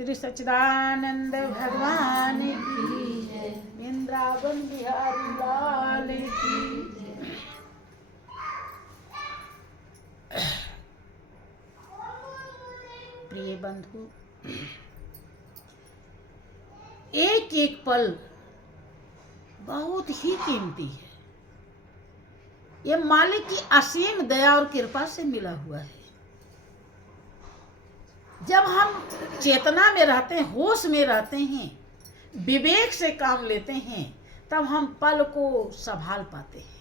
श्री सच्चिदानंद भगवान की जय। वृंदावन बिहारी लाल की। प्रिय बंधु, एक एक पल बहुत ही कीमती है। यह मालिक की असीम दया और कृपा से मिला हुआ है। जब हम चेतना में रहते हैं, होश में रहते हैं, विवेक से काम लेते हैं, तब हम पल को संभाल पाते हैं,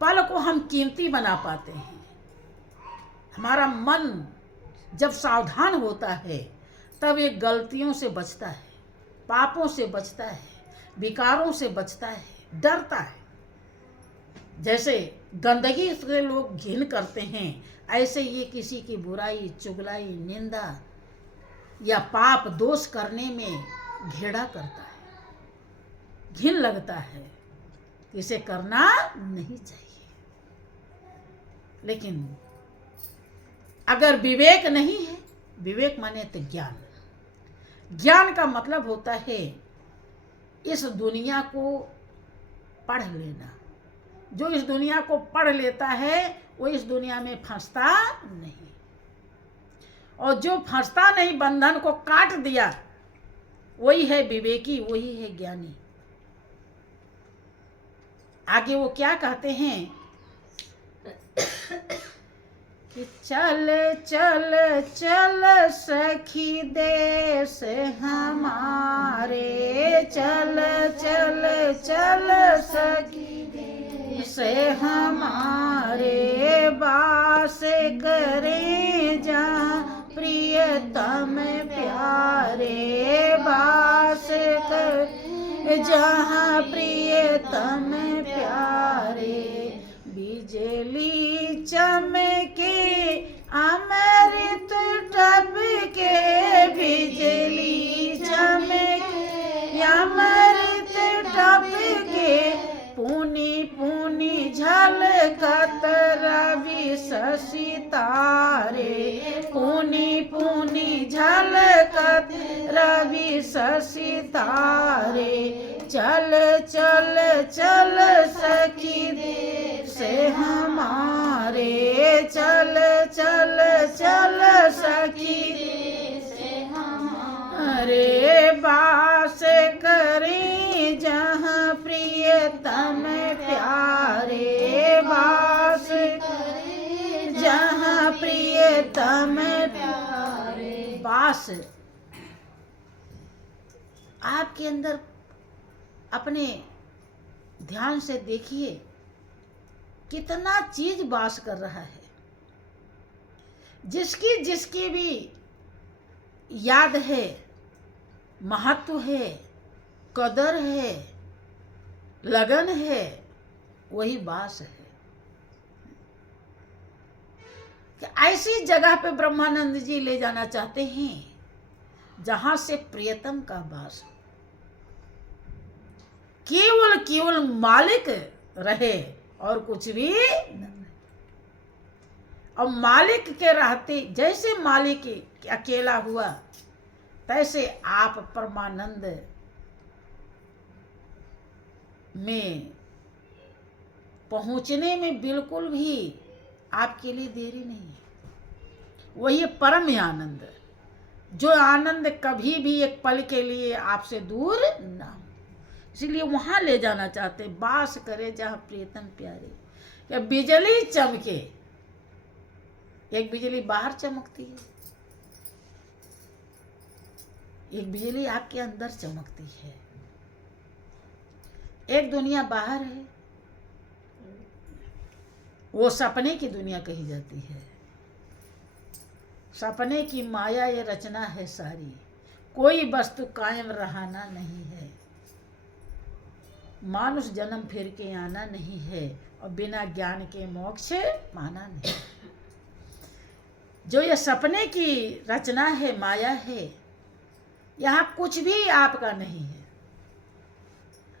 पल को हम कीमती बना पाते हैं। हमारा मन जब सावधान होता है तब ये गलतियों से बचता है, पापों से बचता है, विकारों से बचता है, डरता है। जैसे गंदगी से लोग घिन करते हैं, ऐसे ये किसी की बुराई, चुगलाई, निंदा या पाप दोष करने में घेड़ा करता है, घिन लगता है। इसे करना नहीं चाहिए। लेकिन अगर विवेक नहीं है, विवेक माने तो ज्ञान। ज्ञान का मतलब होता है इस दुनिया को पढ़ लेना। जो इस दुनिया को पढ़ लेता है वो इस दुनिया में फंसता नहीं, और जो फंसता नहीं, बंधन को काट दिया, वही है विवेकी, वही है ज्ञानी। आगे वो क्या कहते हैं कि चल चल चल सखी देश हमारे, चल चल चल सखी देश हमारे, बास करें जहाँ प्रियतम प्यारे, बास कर जहाँ प्रियतम प्यारे, बिजली चमके अमृत टपके, बिजली चमके अमृत टपके, पूनी पूनी झलकत रवि शशि तारे, पूनी पूनी झलकत रवि शशि तारे, चल चल चल सखी देश हमारे, चल चल चल सखी देश हमारे, बास करें जहाँ प्रियतम प्यारे, बास करें जहाँ प्रियतम प्यारे। बास आपके अंदर अपने ध्यान से देखिए कितना चीज वास कर रहा है। जिसकी जिसकी भी याद है, महत्व है, कदर है, लगन है, वही वास है। कि ऐसी जगह पे ब्रह्मानंद जी ले जाना चाहते हैं जहां से प्रियतम का वास हो, केवल केवल मालिक रहे और कुछ भी न। और मालिक के रहते, जैसे मालिक अकेला हुआ, तैसे आप परमानंद में पहुंचने में बिल्कुल भी आपके लिए देरी नहीं है। वही परम आनंद, जो आनंद कभी भी एक पल के लिए आपसे दूर ना हो, इसलिए वहां ले जाना चाहते। बास करे जहां प्रियतम प्यारे। या बिजली चमके, एक बिजली बाहर चमकती है, एक बिजली आपके अंदर चमकती है। एक दुनिया बाहर है, वो सपने की दुनिया कही जाती है। सपने की माया ये रचना है सारी, कोई वस्तु कायम रहाना नहीं है, मानुष जन्म फिर के आना नहीं है, और बिना ज्ञान के मोक्ष माना नहीं। जो ये सपने की रचना है, माया है, यहाँ कुछ भी आपका नहीं है।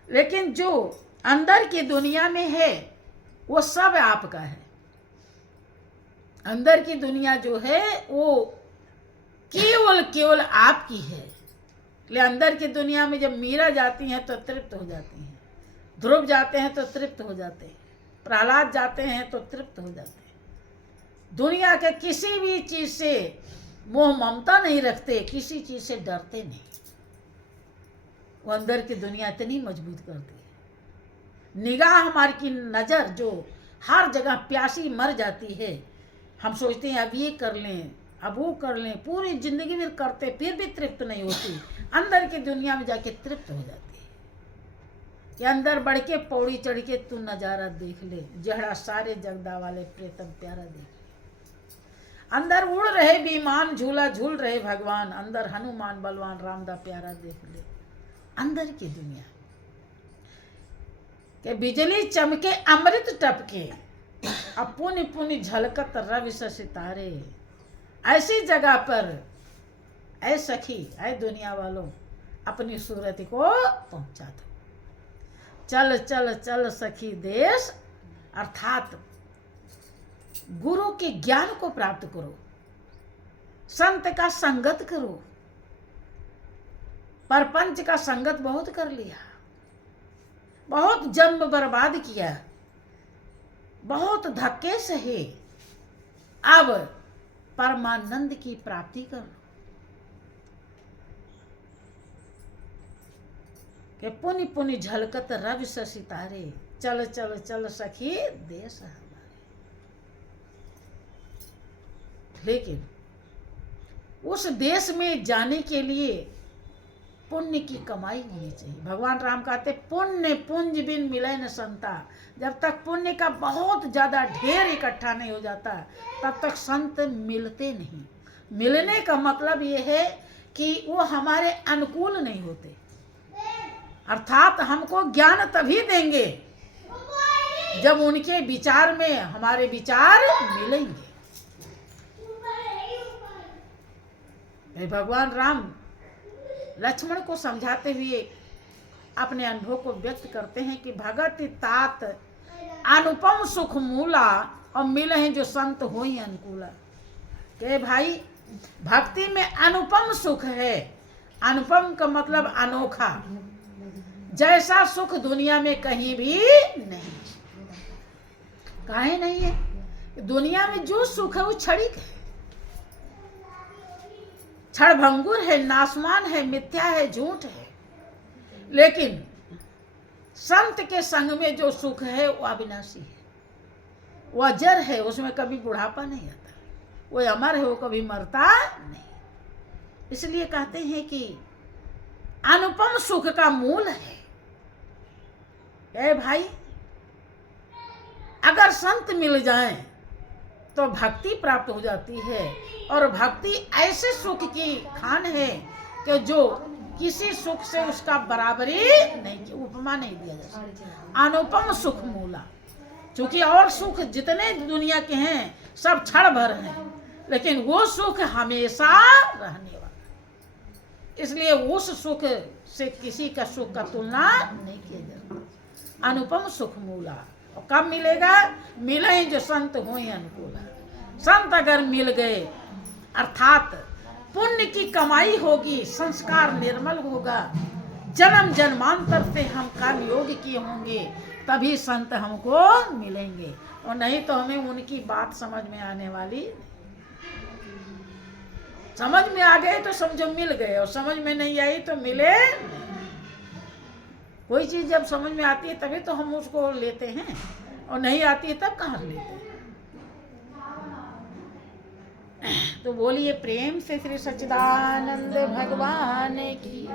लेकिन जो अंदर की दुनिया में है वो सब आपका है। अंदर की दुनिया जो है वो केवल केवल आपकी है। ले अंदर की दुनिया में जब मीरा जाती हैं तो तृप्त हो जाती हैं, ध्रुव जाते हैं तो तृप्त हो जाते हैं, प्रहलाद जाते हैं तो तृप्त हो जाते हैं। दुनिया के किसी भी चीज से मोह ममता नहीं रखते, किसी चीज से डरते नहीं। वो अंदर की दुनिया इतनी मजबूत करती है। निगाह हमारी की नज़र जो हर जगह प्यासी मर जाती है, हम सोचते हैं अब ये कर लें, अब वो कर लें, पूरी जिंदगी भी करते फिर भी तृप्त नहीं होती। अंदर की दुनिया में जाके तृप्त हो जाती है। ये अंदर बढ़ के पौड़ी चढ़ के तू नज़ारा देख ले, जहड़ा सारे जगदा वाले प्रीतम प्यारा देख ले। अंदर उड़ रहे विमान, झूला झूल रहे भगवान, अंदर हनुमान बलवान रामदा प्यारा देख ले। अंदर की दुनिया के बिजली चमके अमृत टपके, अब पुनि पुनि झलकत रवि से सितारे। ऐसी जगह पर ऐ सखी, ऐ दुनिया वालों, अपनी सूरत को पहुंचा दो। चल चल चल सखी देश, अर्थात गुरु के ज्ञान को प्राप्त करो, संत का संगत करो। परपंच का संगत बहुत कर लिया, बहुत जन्म बर्बाद किया, बहुत धक्के सहे, अब परमानंद की प्राप्ति करो। कि पुनि पुनि झलकत रवि से सितारे, चल चल चल सखी देश हमारे। लेकिन उस देश में जाने के लिए पुण्य की कमाई होनी चाहिए। भगवान राम कहते पुण्य पुंज बिन मिले न संता। जब तक पुण्य का बहुत ज्यादा ढेर इकट्ठा नहीं हो जाता तब तक संत मिलते नहीं। मिलने का मतलब ये है कि वो हमारे अनुकूल नहीं होते, अर्थात हमको ज्ञान तभी देंगे जब उनके विचार में हमारे विचार मिलेंगे। भगवान राम लक्ष्मण को समझाते हुए अपने अनुभव को व्यक्त करते हैं कि भगत तात अनुपम सुख मूला, और मिले हैं जो संत हो ही अनुकूला। के भाई भक्ति में अनुपम सुख है। अनुपम का मतलब अनोखा, जैसा सुख दुनिया में कहीं भी नहीं। काहे नहीं है? दुनिया में जो सुख है वो क्षणिक है, क्षणभंगुर है, नासमान है, मिथ्या है, झूठ है। लेकिन संत के संग में जो सुख है वो अविनाशी है, वो अजर है, उसमें कभी बुढ़ापा नहीं आता, वो अमर है, वो कभी मरता नहीं। इसलिए कहते हैं कि अनुपम सुख का मूल है। ए भाई, अगर संत मिल जाएं तो भक्ति प्राप्त हो जाती है, और भक्ति ऐसे सुख की खान है कि जो किसी सुख से उसका बराबरी नहीं, उपमा नहीं दिया जा सकता। अनुपम सुख मूला, क्योंकि और सुख जितने दुनिया के हैं सब क्षण भर हैं, लेकिन वो सुख हमेशा रहने वाला। इसलिए उस सुख से किसी का सुख का तुलना नहीं किया जाता। अनुपम सुख मूला। और कब मिलेगा? मिले जो संत हो अनुकूला। संत अगर मिल गए अर्थात पुण्य की कमाई होगी, संस्कार निर्मल होगा, जन्म जन्मांतर से हम कर्म योग किए होंगे, तभी संत हमको मिलेंगे। और नहीं तो हमें उनकी बात समझ में आने वाली नहीं। समझ में आ गए तो समझो मिल गए, और समझ में नहीं आई तो मिले नहीं। कोई चीज जब समझ में आती है तभी तो हम उसको लेते हैं, और नहीं आती है तब कहाँ लेते हैं। तो बोलिए प्रेम से श्री सच्चिदानंद भगवान की।